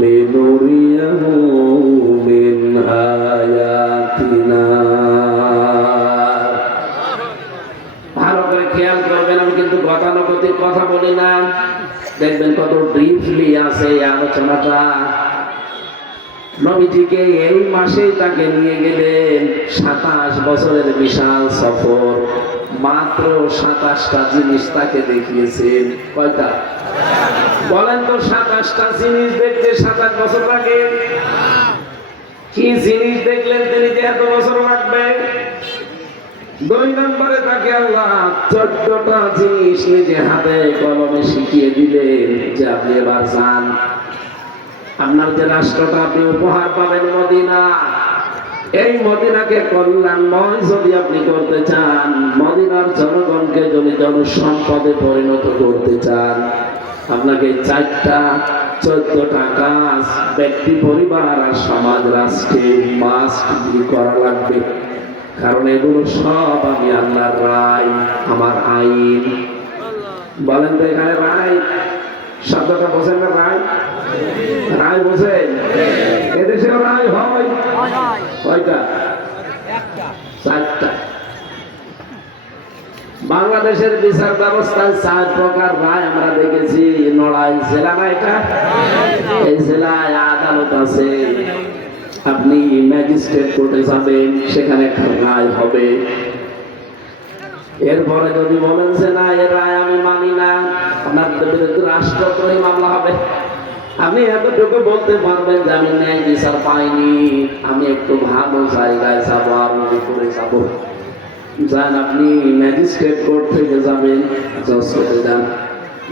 লিনুরিয়াহু মিন আয়াতিনা। ভালো করে খেয়াল করবেন, আমি কিন্তু গতানুগতিক কথা বলি না, দেখবেন কত ব্রিফলি আছে এই আলোচনাটা। নবীজিকে এই মাসেই তাকে নিয়ে গেলেন 27 বছরের বিশাল সফর, মাত্র 27টা জিনিস তাকে দেখিয়েছেন। কয়টা বলেন তো? 27টা জিনিস দেখতে 27 বছর লাগে? কি জিনিস দেখলেন তিনি যে এত বছর লাগবে? 2 নম্বরে তাকে আল্লাহ 14টা জিনিস নিজে হাতে কলমে শিখিয়ে দিলেন যে আপনি এবার যান, আপনার যে রাষ্ট্রটা আপনি উপহার পাবেন মদিনা, এই মদিনাকে কল্যাণময় যদি আপনি করতে চান, মদিনার জনগণকে যদি জনসম্পদে পরিণত করতে চান, আপনাকে 14টা কাজ ব্যক্তি, পরিবার আর সমাজ রাষ্ট্রে মাস্ট বি করা লাগবে। কারণ এগুলো সব আমি আল্লাহর রায়, আমার আইন। বলেন তো এখানে রায় শব্দটা বোঝেন না? রায় রায় বোঝেন? এদেশেও রায় হয় কয়টা? 4টা। বাংলাদেশের বিচার ব্যবস্থায় 4 প্রকার রায় আমরা দেখেছি। নড়াই জেলা না এটা? এই জেলায় আদালত আছে, আপনি ম্যাজিস্ট্রেট কোর্টে যাবেন, সেখানে একটা রায় হবে। এরপরে যদি বলেন যে না এর রায় আমি মানি না, আপনার বিরুদ্ধে রাষ্ট্রদ্রোহী মামলা হবে। আপনি এতটুকু বলতে পারবেন যে আমি ন্যায় বিচার পাইনি, আমি একটু ভালো জায়গায় যাবো, আরো করে যাবো। যান, আপনি ম্যাজিস্ট্রেট কোর্ট থেকে যাবেন, জজ কোর্টে যান।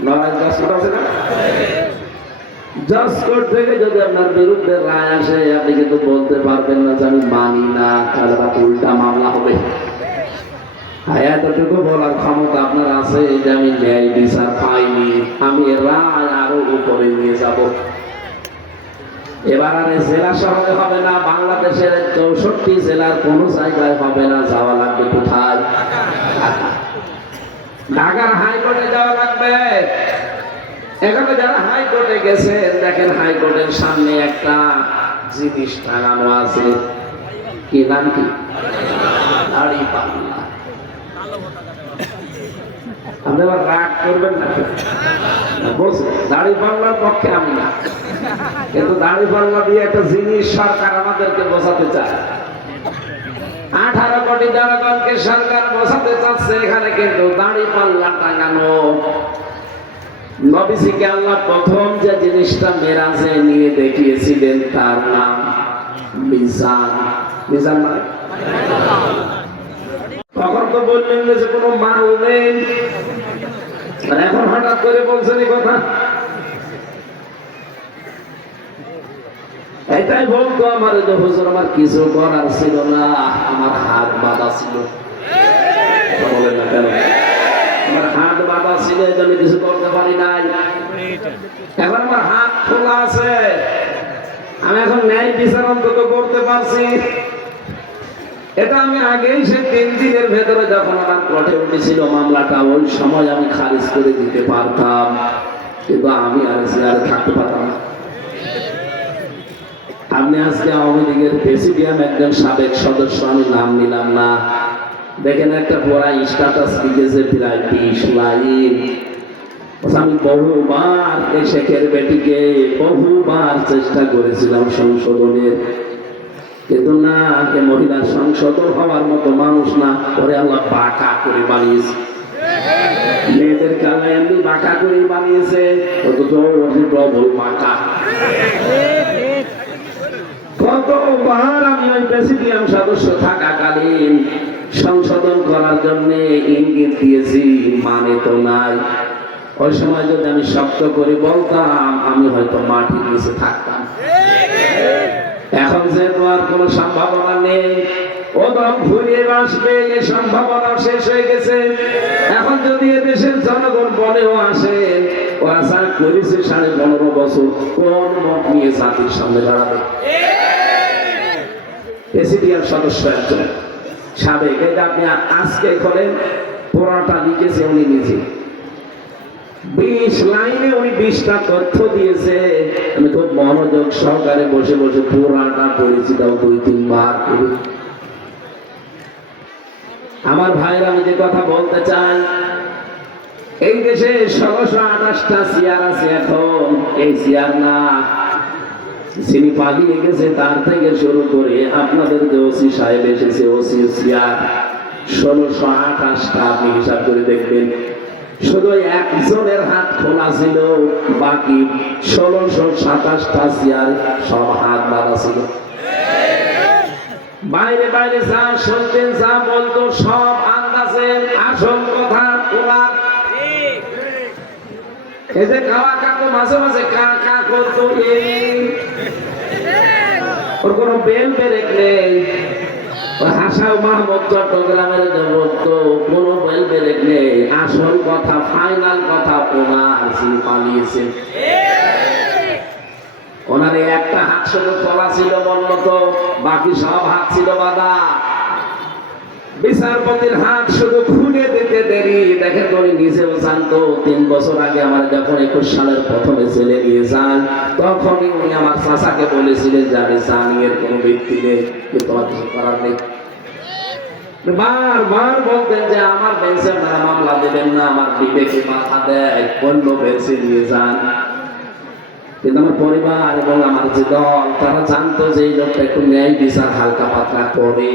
নয় জজ কোর্ট আছে না? জজ কোর্ট থেকে যদি আপনার বিরুদ্ধে রায় আসে, আপনি কিন্তু বলতে পারবেন না যে আমি মানি না, তাহলে উল্টা মামলা হবে। এতটুকু বলার ক্ষমতা আপনার আছে যে আমি ন্যায় বিচার পাইনি, আমি রায় আরো উপরে নিয়ে যাব। এবার আর জেলা শহরে হবে না, বাংলাদেশের 64 জেলার কোন জায়গায় হবে না। যাওয়া লাগবে কোথায়? ঢাকার হাইকোর্টে যাওয়া লাগবে। এখানে যারা হাইকোর্টে গেছেন, দেখেন হাইকোর্টের সামনে একটা জিনিস টাঙানো আছে। কি নাম? কি? দাড়িপাল্লা। আপনি আবার রাগ করবেন না, বলছেন দাড়িপাল্লার পক্ষে আমি না, কিন্তু দাড়িপাল্লা দিয়ে একটা জিনিস সরকার আমাদেরকে বোঝাতে চায়। 18 কোটি জনগণকে সরকার বোঝাতে চাচ্ছে এখানে কিন্তু দাড়িপাল্লা টাঙানো। নবীজিকে আল্লাহ প্রথম যে জিনিসটা মেরাজে নিয়ে দেখিয়েছিলেন তার নাম মিজান। মিজান মানে তখন তো বললেন যে কোনো মাল নেই, এখন হঠাৎ করে বলছেন এই কথা। এটাই বলতো আমার যে হুজুর আমার কিছু করার ছিল না, আমার হাত বাঁধা ছিল। বলেন না কেন? আমার হাত বাঁধা ছিল, আমি কিছু করতে পারি নাই। এখন আমার হাত খোলা আছে, আমি এখন ন্যায় বিচার অন্তত করতে পারছি। এটা আমি আগেই সে 3 দিনের ভেতরে যখন আমার কোর্টে উঠেছিল মামলাটা, ওই সময় আমি খারিজ করে দিতে পারতাম, কিন্তু আমি আর চেয়ারে থাকতে পারতাম না। আপনি আজকে আওয়ামী লীগের প্রেসিডিয়াম একজন সাবেক সদস্য, আমি নাম নিলাম না, দেখেন একটা পড়া স্ট্যাটাস লিখেছে প্রায় 20 লাইন। আমি বহুবার এই শেখের বেটিকে বহুবার চেষ্টা করেছিলাম সংশোধনের, কিন্তু না, মহিলা সংশোধন হওয়ার মতো মানুষ না, পরে আল্লাহ বাঁকা করে বানিয়েছে। মেয়েদের কালে এমনি বাঁকা করে বানিয়েছে, অথচ ডবল বাঁকা। কতবার আমি ওই প্রেসিডিয়াম সদস্য থাকাকালীন সংশোধন করার জন্য ইঙ্গিত দিয়েছি, মানে তো নাই। ওই সময় যদি আমি শক্ত করে বলতাম, আমি হয়তো মাটির নিচে থাকতাম। এখন যেহেতু আর কোনো সম্ভাবনা নেই, ও দম ঘুরিয়ে আসবে, এই সম্ভাবনা শেষ হয়ে গেছে। এখন যদি এদেশের জনগণ বলেও আসেন ওরা যা করেছে 15.5 বছর, কোন মত নিয়ে জাতির সামনে দাঁড়াবে? প্রেসিডিয়াম সদস্য একজন সাবেক, এটা আপনি আজকে করেন, পড়াটা লিখেছে উনি নিজে। 20 লাইনে উনি 20টা তথ্য দিয়েছে। আমি খুব মনোযোগ সহকারে বসে বসে পুরাটা পড়েছি, তাও 2-3 বার করে। আমার ভাইরা, আমি যে কথা বলতে চাই, এই দেশে 1628টা চেয়ার আছে এখন। এই চেয়ার না, যিনি পালিয়ে গেছে তার থেকে শুরু করে আপনাদের যে ওসি সাহেব এসেছে, ওসি চেয়ার 1628টা। আপনি হিসাব করে দেখবেন, শুধু একজনের হাত খোলা ছিল, বাকি 1627টা চেয়ার সব হাত বাঁধা ছিল। বাইরে বাইরে যা শুনতেন, যা বলতো, সব আন্দাজে, আসল কথা ওনার। এই যে খাওয়া কাকু মাঝে মাঝে কা কা করতো, ওর কোনো বেল বেরেক নেই। হাসাও মাহমুদ চট্টগ্রামের বলতো, কোনো বেল বেরেক নেই। আসল কথা, ফাইনাল কথা ওনার, যিনি পালিয়েছেন। ওনার একটা হাত শুধু খোলা ছিল বলতো, বাকি সব হাত ছিল বাঁধা। বিচারপতির হাত শুধু খুলে দিতে দেরি। দেখেন, উনি নিজেও জানতো। 3 বছর আগে আমার যখন 21 সালের প্রথমে ছেলে নিয়ে যান, তখনই উনি আমার চাচাকে বলেছিলেন যে আমি জানি এর কোনো ব্যক্তি নেই, কিন্তু আমার কিছু করার নেই। বারবার বলতেন যে আমার বেঞ্চে আপনারা মামলা দেবেন না, আমার বিবেকে মাথা দেয়, অন্য বেঞ্চে নিয়ে যান। কিন্তু আমার পরিবার এবং আমার যে দল, তারা জানতো যে এই লোকটা একটু ন্যায় বিচার হালকা পাতলা করে।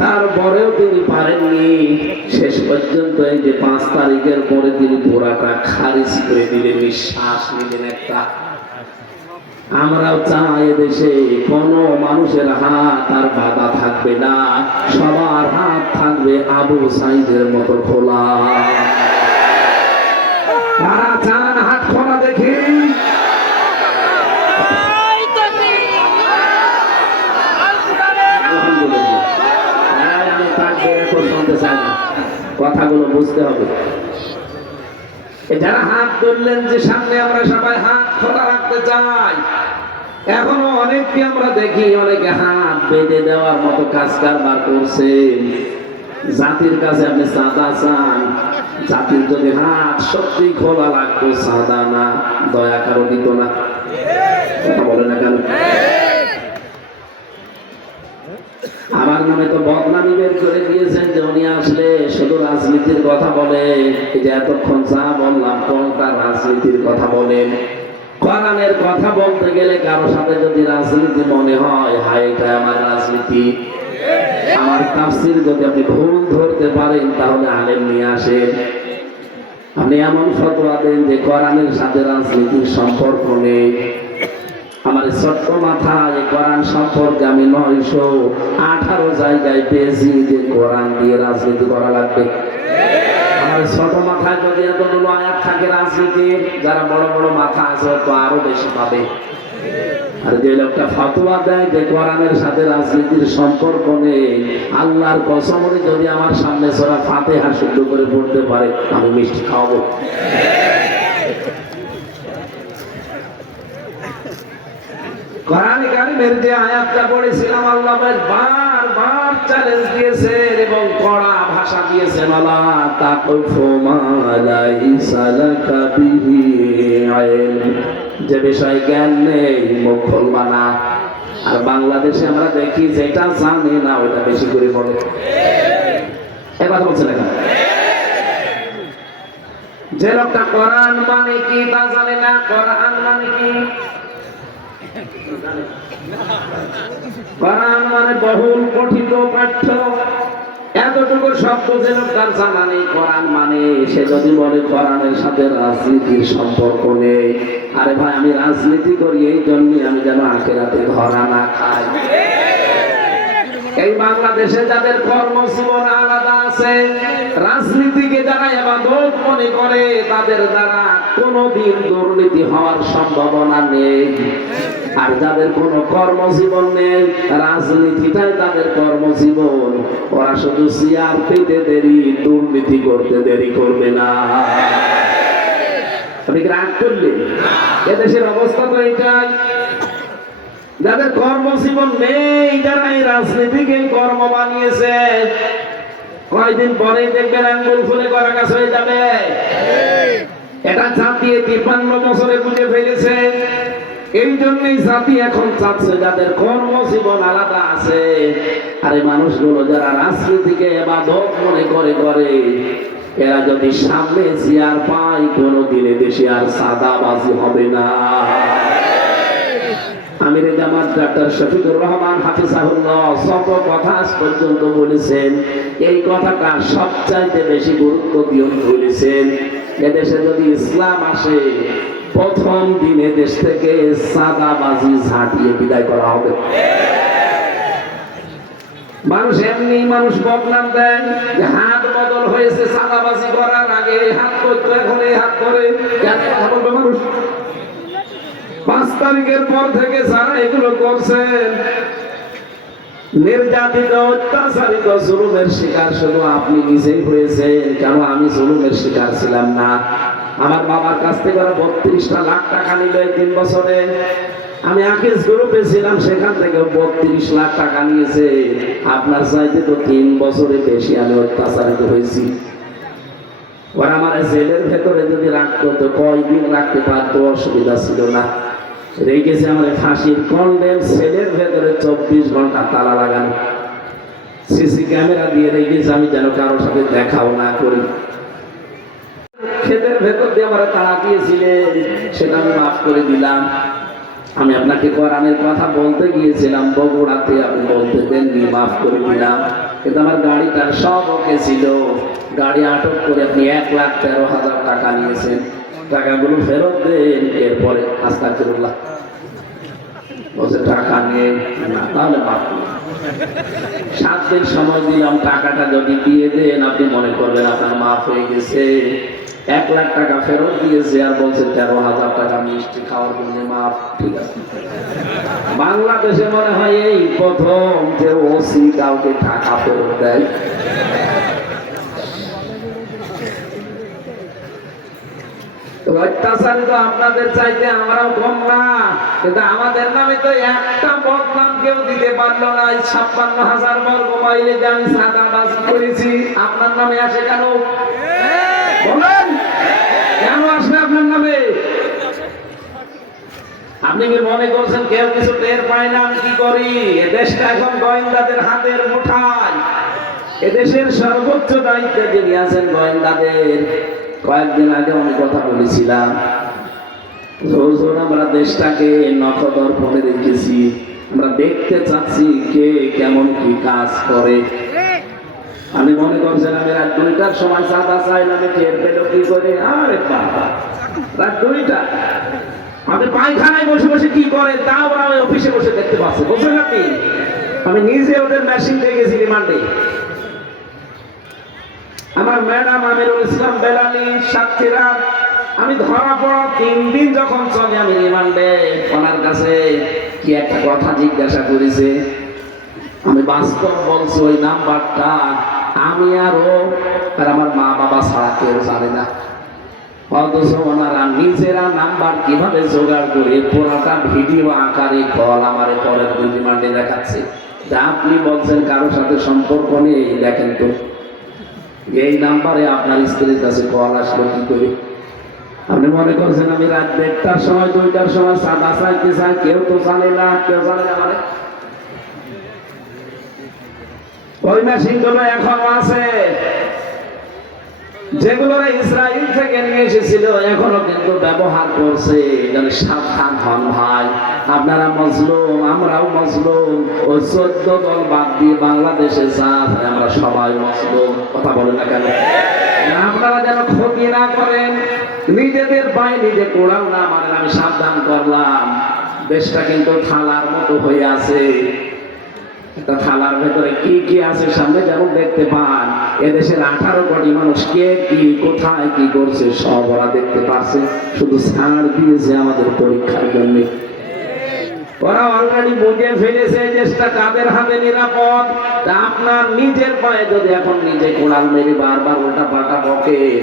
তারপরেও তিনি পারেননি। শেষ পর্যন্ত এই যে 5 তারিখের পরে তিনি পুরাটা খারিজ করে দিলেন, নিঃশ্বাস নিলেন একটা। আমরাও চাই এদেশে কোনো মানুষের হাত আর বাধা থাকবে না, সবার হাত থাকবে আবু সাইদের মতো খোলা। তারা চান হাত খোলা দেখি। কথাগুলো বুঝতে হবে। যারা হাত তুললেন যে সামনে, আমরা সবাই হাত খোলা রাখতে চাই। এখনো অনেককে আমরা দেখি, অনেকে হাত বেঁধে দেওয়ার মতো কাজ কারবার করছেন। জাতির কাছে আপনি চাঁদা চান, জাতির যদি হাত সত্যি খোলা লাগতো, চাঁদা না, দয়া কারো দিত না। কথা বলে না কেন? আমার নামে তো বদনামি বের করে দিয়েছেন যে উনি আসলে শুধু রাজনীতির কথা বলে। এই যে এতক্ষণ যা বললাম, কোনটা রাজনীতির কথা বলেন? কোরআনের কথা বলতে গেলে কারো সাথে যদি রাজনীতি মনে হয়, হায় এটা আমার রাজনীতি। আমার তাফসীর যদি আপনি ভুল ধরতে পারেন, তাহলে আলেম নিয়ে আসেন। আপনি এমন ফতোয়া দেন যে কোরআনের সাথে রাজনীতির সম্পর্ক নেই। আমার ছোট্ট মাথায় কোরআন সম্পর্কে আমি 918 জায়গায় পেয়েছি যে কোরআন দিয়ে রাজনীতি করা লাগবে। আমার ছোট মাথায় যদি এতগুলো আয়াত থাকে রাজনীতির, যারা বড় বড় মাথা আছে তো আরো বেশি পাবে। আর যে লোকটা ফতোয়া দেয় যে কোরআনের সাথে রাজনীতির সম্পর্ক নেই, আল্লাহর কসম যদি আমার সামনে সূরা ফাতিহা শুদ্ধ করে পড়তে পারে, আমি মিষ্টি খাওয়াবো। কোরআন কারীমের যে আয়াতটা পড়েছিলাম, আল্লাহ বারবার চ্যালেঞ্জ দিয়েছেন এবং কড়া ভাষা দিয়েছেন, আলা তাকফু মা লাইসা লাকা বিহি ইলম। যে বিষয়ে জ্ঞান নেই মুখ খুলবা না। আর বাংলাদেশে আমরা দেখি যেটা জানে না ওটা বেশি করে বলে। এবার বলছে না কেন? যে লোকটা কোরআন মানে কি তা জানে না, কোরআন মানে কি? কোরআন মানে বহুল পঠিত পাঠ্য, এতটুকু শব্দ যে লোকটার জানা নেই কোরআন মানে, সে যদি বলে কোরআনের সাথে রাজনীতির সম্পর্ক নেই, আরে ভাই আমি রাজনীতি করি এই জন্য আমি যেন আখিরাতে ধরা না খাই। এই বাংলাদেশে যাদের কর্মজীবন আলাদা আছে, রাজনীতিকে যারা ইবাদত মনে করে, তাদের দ্বারা কোনোদিন দুর্নীতি হওয়ার সম্ভাবনা নেই। আর যাদের কোনো কর্মজীবন নেই, রাজনীতিটাই তাদের কর্মজীবন, ওরা শুধু চেয়ার পেতে দেরি, দুর্নীতি করতে দেরি করবে না। আপনি রাগ করলেন? এদেশের অবস্থা তো এটাই। যাদের কর্মজীবন নেই, যারা এই রাজনীতিকে কর্ম বানিয়েছে, কয়দিন পরেই দেখবেন আঙ্গুল ফুলে করা কাজ হয়ে যাবে। এটা জাতি 53 বছরে বুঝে ফেলেছে। এই জন্যই জাতি এখন চাচ্ছে যাদের কর্মজীবন আলাদা আছে, আর এই মানুষগুলো যারা রাজনীতিকে ইবাদত মনে করে এরা যদি সামনে চেয়ার পায়, কোনোদিনে দেশে আর সাদাবাজি হবে না। আমিরে জামাত ডাক্তার শফিকুর রহমান হাফিজাহুল্লাহ সব কথা আজ পর্যন্ত বলেছেন, এই কথাটা সবচাইতে বেশি গুরুত্ব দিয়ে বলেছেন, এদেশে যদি ইসলাম আসে প্রথম দিনে দেশ থেকে সাদাবাজি ঝাঁটিয়ে বিদায় করা হবে। মানুষ এমনি মানুষ বদনাম দেন যে হাত বদল হয়েছে, সাদাবাজি করার আগে এই হাত করতো, এখন এই হাত করে, কেন কথা বলবে মানুষ? 5 তারিখের পর থেকে যারা এগুলো করছেন, নির্যাতিত, অত্যাচারিত, জুলুমের শিকার শুধু আপনি নিজেই হয়েছেন। কেন আমি জুলুমের শিকার ছিলাম না? আমার বাবার কাছ থেকে 32 লাখ টাকা নিল 3 বছরে। আমি আকিজ গ্রুপে ছিলাম, সেখান থেকে 32 লাখ টাকা নিয়েছে। আপনার চাইতে তো 3 বছরে বেশি আমি অত্যাচারিত হয়েছি। ওরা আমার জেলের ভেতরে যদি রাখতো তো কয়দিন রাখতে পারতো, অসুবিধা ছিল না। রেখেছে আমার ফাঁসির কন্ডেম সেলের ভেতরে 24 ঘন্টা তালা লাগানো, সিসি ক্যামেরা দিয়ে রেখেছে, আমি যেন কারোর সাথে দেখাও না করি। ক্ষেতের ভেতর দিয়ে আমার তাড়া দিয়েছিলেন, সেটা আমি মাফ করে দিলাম। আমি আপনাকে কোরআনের কথা বলতে গিয়েছিলাম বগুড়াতে, আপনি বলতে দেননি, মাফ করে দিলাম। কিন্তু আমার গাড়িটার সব ওকে ছিল, গাড়ি আটক করে আপনি 1,13,000 টাকা নিয়েছেন। টাকাগুলো ফেরত দেন। এরপরে আস্তাগফিরুল্লাহ বলছে টাকা নেই না, তাহলে মাফ করুন। 7 দিন সময় দিলাম, টাকাটা যদি দিয়ে দেন আপনি মনে করবেন আপনার মাফ হয়ে গেছে। 1 লাখ টাকা ফেরত দিয়েছে আর বলছে 13,000 টাকা মিষ্টি খাওয়ার জন্য মাফ। ঠিক আছে, বাংলাদেশে মনে হয় এই প্রথম যে ওসি কাউকে টাকা ফেরত দেয়। অত্যাচারী তো আপনাদের চাইতে আমরাও কম না, কিন্তু আমাদের নামে তো একটা বদনাম কেউ দিতে পারলো না। 56,000 বর্গ মাইলে যে আমি সাদাবাজি করেছি, আপনার নামে আসে কেন? বলেন, কেন আসবে আপনার নামে? আপনি কি মনে করছেন কেউ কিছু টের পায় না? আমি কি করি? এদেশটা এখন গোয়েন্দাদের হাতের মুঠায়। এদেশের সর্বোচ্চ দায়িত্বে যিনি আছেন গোয়েন্দাদের। কয়েকদিন আগে আমি কথা বলেছিলাম, আমরা দেশটাকে নখদর্পণে রেখেছি, আমরা দেখতে চাচ্ছি কে কেমন কি কাজ করে। আমি মনে করছেন আমি রাত 2টার সময় চাঁদা চাইলাম, টের পেল কি করে? আরে বাবা, রাত 2টা আমি পায়খানায় বসে বসে কি করে তা ওরা অফিসে বসে দেখতে পাচ্ছে, বুঝলেন আপনি? আমি নিজে ওদের মেশিন দেখেছি রিমান্ডে। আমার ম্যাডাম আমিরুল ইসলাম বেলালি সাক্ষীরা, আমি ধরা পড়া 3 দিন যখন চলে আমি রিমান্ডে, ওনার কাছে কি একটা কথা জিজ্ঞাসা করেছে, আমি বাস্তব বলছি ওই নাম্বারটা আমি আর ও আর আমার মা বাবা ছাড়া কেউ জানে না। অথচ ওনারা নিজেরা নাম্বার কিভাবে জোগাড় করে পুরাটা ভিডিও আকারে কল আমার পরের দিন রিমান্ডে দেখাচ্ছে। যা আপনি বলছেন কারোর সাথে সম্পর্ক নেই, দেখেন তো এই নাম্বারে আপনার স্ত্রীর কাছে কল আসলো কি করে? আপনি মনে করছেন আমি রাত 1টার সময় 2টার সময় চাঁদা চাইতে চাই, কেউ তো জানে না, কেউ জানে না। মানে ওই মেশিনগুলো এখনো আছে, যেগুলো ইসরায়েল থেকে নিয়ে এসেছিল, এখনো কিন্তু ব্যবহার করছে। সাবধান হন ভাই, আপনারা মজলুম, আমরাও মজলুম। ওই 14 দল বাদ দিয়ে বাংলাদেশে যা আমরা সবাই মজলুম। কথা বলেন না কেন? আপনারা যেন ক্ষতি না করেন, নিজেদের পায়ে নিজে কোড়াল না মারেন। আমি সাবধান করলাম, দেশটা কিন্তু থালার মতো হয়ে আছে। একটা থালার ভেতরে কি কি আছে সামনে যেমন দেখতে পান, এদেশের 18 কোটি মানুষ কে কি কোথায় কি করছে সব ওরা দেখতে পাচ্ছে, শুধু ছাড় দিয়েছে আমাদের পরীক্ষার জন্য। ওরা অলরেডি বুঝে ফেলেছে দেশটা কাদের হাতে নিরাপদ। তা আপনার নিজের পায়ে যদি এখন নিজে কোড়াল মেরে বারবার উল্টা পাল্টা বকেন,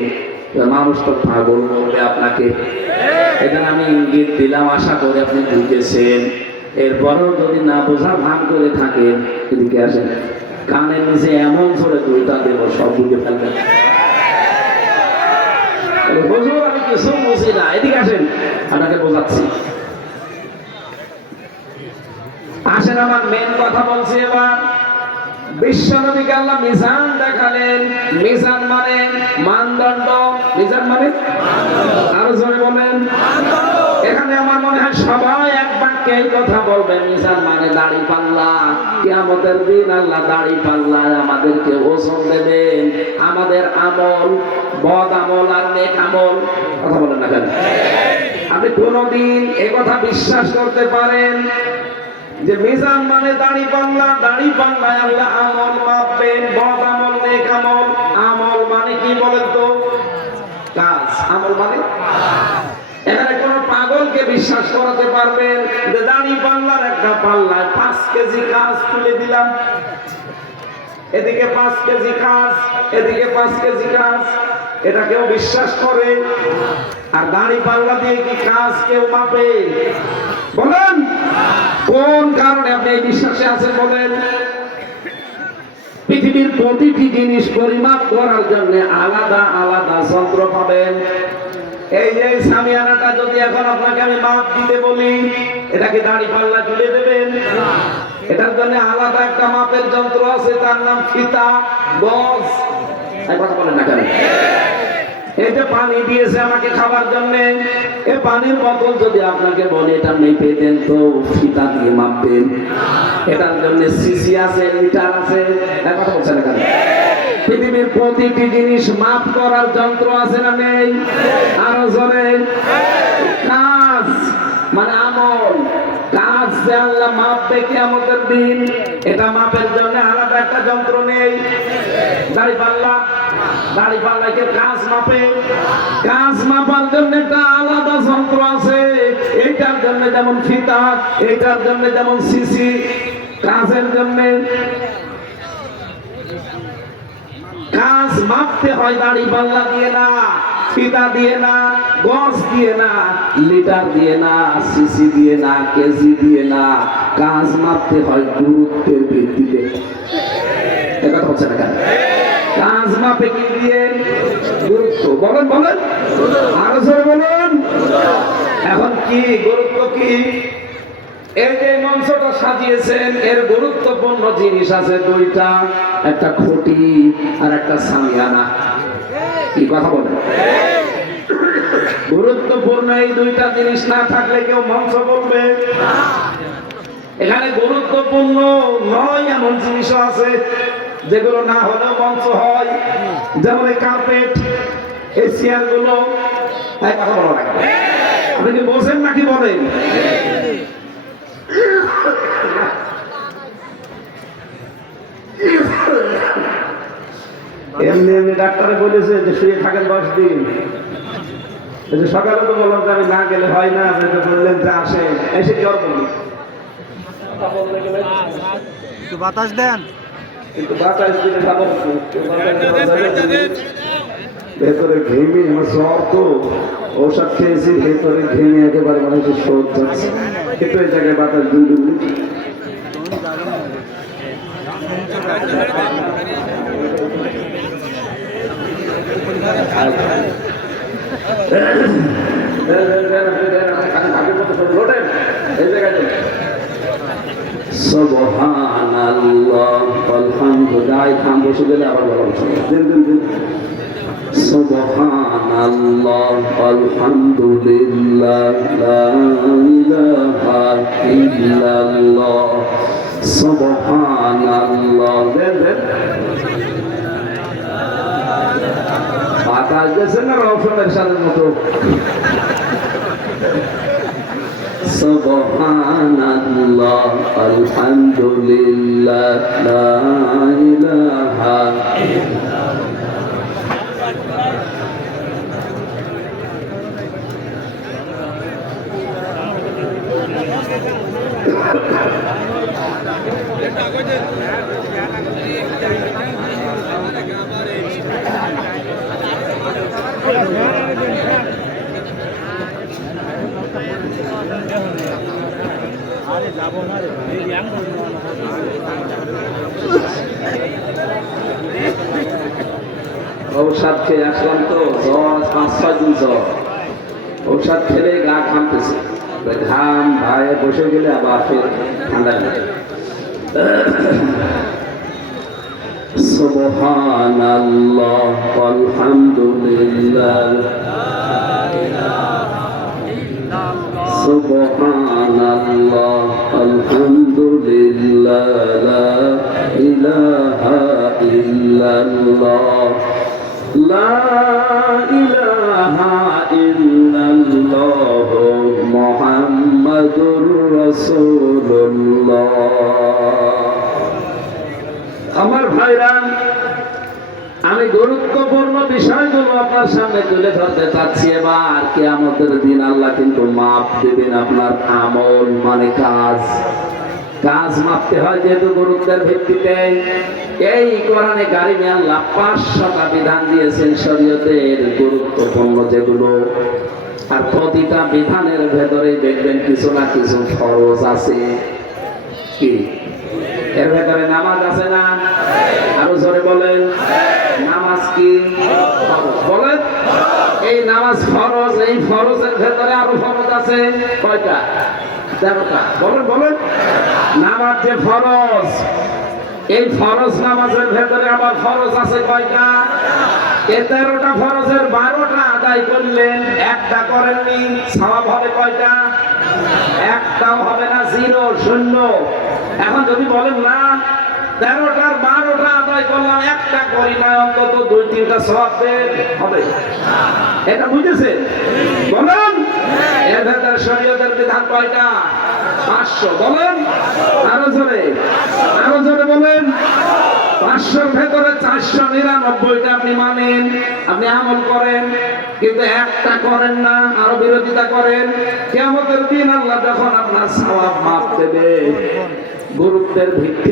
মানুষ তো পাগল বলবে আপনাকে। এখানে আমি ইঙ্গিত দিলাম, আশা করি আপনি বুঝেছেন। এরপরেও যদি না বোঝার ভান করে থাকেন, এদিকে আসেন, কানের নিচে এমন জোরে 2টা দেব, সব বুঝে ফেলবেন। হুজুর আমি কিছু বুঝি না। এদিকে আসেন, আপনাকে বোঝাচ্ছি। আসেন, আমার মেন কথা বলছি এবার। বিশ্বনবীকে আল্লাহ মিজান দেখালেন। মিজান মানে মানদণ্ড। মিজান মানে আরো জোরে বলেন। এখানে আমার মনে হয় সবাই এক বাক্যে এই কথা বলবেন, মিজান মানে দাড়ি পাল্লা। কিয়ামতের দিন আল্লাহ দাড়ি পাল্লায় আমাদেরকে ওজন দেবেন। আমাদের আমল, বদ আমল আর নেক আমল, কথা বলেন না কেন? আপনি কোনদিন এ কথা বিশ্বাস করতে পারেন যে মিজান মানে দাড়ি পাল্লা, দাড়ি পাল্লায় আল্লাহ আমল মাপবেন, বদ আমল নেক আমল? আমল মানে কি বলেন তো? কাজ। আমল মানে এখানে কোন পাগলকে বিশ্বাস করাতে পারবেন যে দাড়ি পাল্লার একটা পাল্লায় 5 কেজি কাজ তুলে দিলাম, এদিকে 5 কেজি কাজ, এদিকে 5 কেজি কাজ? এটা কেউ বিশ্বাস করে? আর দাড়ি পাল্লা দিয়ে কি কাজ কেউ মাপে? বলেন, কোন কারণে আপনি এই বিশ্বাসে আছেন বলেন? পৃথিবীর প্রতিটি জিনিস পরিমাপ করার জন্য আলাদা আলাদা যন্ত্র পাবেন। এই যে সামিয়ানাটা যদি এখন আপনাকে আমি মাপ দিতে বলি, এটা কি দাড়ি পাল্লা তুলে দেবেন? এটার জন্য আলাদা একটা মাপের যন্ত্র আছে, তার নাম ফিতা, গজ। এই কথা বলেন না কেন? এই যে পানি দিয়েছে আমাকে খাবার জন্য, এই পানির বোতল যদি আপনাকে বলে এটা মেপে দেন, তো ফিতা দিয়ে মাপবেন? এটার জন্য সিসি আছে, লিটার আছে। এই কথা বলছেন না কেন? পৃথিবীর প্রতিটি জিনিস মাপ করার যন্ত্র আছে না নেই? আরো জোরে। কাজ মানে আমল, কাজ যে আল্লাহ মাপবে কিয়ামতের দিন, এটা মাপের জন্য আলাদা একটা যন্ত্র নেই? দাড়ি পাল্লা, দাড়ি পাল্লাকে কাজ মাপে, কাজ মাপার জন্য একটা আলাদা যন্ত্র আছে। এইটার জন্য যেমন ফিতা, এইটার জন্য যেমন সিসি। কাজের জন্য কাজ মাপতে হয় দাড়ি পাল্লা দিয়ে না, ফিতা দিয়ে না, গজ দিয়ে না, লিটার দিয়ে না, সিসি দিয়ে না, কেজি দিয়ে না। কাজ মাপতে হয় গুরুত্বের ভিত্তিতে। এটা হচ্ছে না কেন? কাজ মাপে কি দিয়ে? গুরুত্ব। বলেন বলেন, আরো জোরে বলেন। এখন কি গুরুত্ব? কি এই যে মঞ্চটা সাজিয়েছেন, এর গুরুত্বপূর্ণ জিনিস আছে দুইটা, একটা খুঁটি আর একটা সামিয়ানা। কি কথা বলেন? গুরুত্বপূর্ণ এই দুইটা জিনিস না থাকলে কেউ মঞ্চ বলবে? এখানে গুরুত্বপূর্ণ নয় এমন জিনিসও আছে যেগুলো না হলেও মঞ্চ হয়, যেমন এই কার্পেট, এই চেয়ার গুলো। কথা বলা লাগে, আপনি কি বলছেন নাকি বলেন? এমনি এমনি ডাক্তারে বলেছে যে শুয়ে থাকেন 10 দিন। সকালে তো বললাম যে আমি না গেলে হয় না, বললেন যে আসেন, এসে কি আর বলুন? একটু বাতাস দেন। কিন্তু বাতাস দিলে ভেতরে ঘেমে, আমার জ্বর তো, ঔষধ খেয়েছি, ভেতরে ঘেমে একেবারে মানুষের শোধ যাচ্ছে। কিন্তু এই জায়গায় বাতাস দুই দিন সুবহানাল্লাহ আলহামদুলিল্লাহ। খান বসে গেলে আবার বলা সুবহানাল্লাহ আলহামদুলিল্লাহ লা ইলাহা ইল্লাল্লাহ সুবহানাল্লাহ। বাতাস দিয়েছেন না রওশনের সাথে মতো? সুবহানাল্লাহ আলহামদুলিল্লাহ লা ইলাহা ঔষধ খেয়ে আসলাম তো, জ্বর 5-6 দিন জ্বর। ঔষধ খেলে গা ঘামতেছে, ঘাম ভায়ে বসে গেলে আবার ফের ঠান্ডা লাগে। সুবহানাল্লাহ আলহামদুলিল্লাহ সুবহানাল্লাহ আলহামদুলিল্লাহ লা ইলাহা ইল্লাল্লাহ লা ইলাহা ইল্লাল্লাহ মুহাম্মাদুর রাসূলুল্লাহ। আমার ভাইরা, আমি গুরুত্বপূর্ণ বিষয়গুলো আপনার সামনে তুলে ধরতে চাচ্ছি। এবার কিয়ামতের দিন আল্লাহ কিন্তু মাপ দেবেন আপনার আমল, মানে কাজ মাপতে হয় যেহেতু গুরুত্বের ভিত্তিতে। এই কোরআনে কারিমে আল্লাহ 500টা বিধান দিয়েছেন শরীয়তের গুরুত্বপূর্ণ যেগুলো, আর প্রতিটা বিধানের ভেতরে দেখবেন কিছু না কিছু ফরজ আছে। কি এর ভেতরে নামাজ আছে না? আরো জোরে বলেন, নামাজ কি বলেন? এই নামাজ ফরজ, এই ফরজের ভেতরে আরো ফরজ আছে কয়টা? 13টা। বলেন নামাজ যে ফরজ, এই ফরজ নামাজের ভেতরে আবার ফরজ আছে কয়টা? 13টা ফরজের 12টা আদায় করলেন, একটা করেননি, সওয়াব হবে কয়টা? একটাও হবে না, 0 শূন্য। এখন যদি বলেন না 13টার 12টা আদায় করলাম, একটা করি না, অন্তত 2-3টা সওয়াব হবে, এটা বুঝেছেন? বলেন এর ভেতরে শরীয়তের বিধান কয়টা? 500। বলেন আরো জোরে বলেন। 500-র ভেতরে 499টা আপনি মানেন, আপনি আমল করেন, কিন্তু একটা করেন না, আরো বিরোধিতা করেন। কিয়ামতের দিন আল্লাহ যখন আপনার সওয়াব মাপ দেবে গুরুত্বের ভিত্তিতে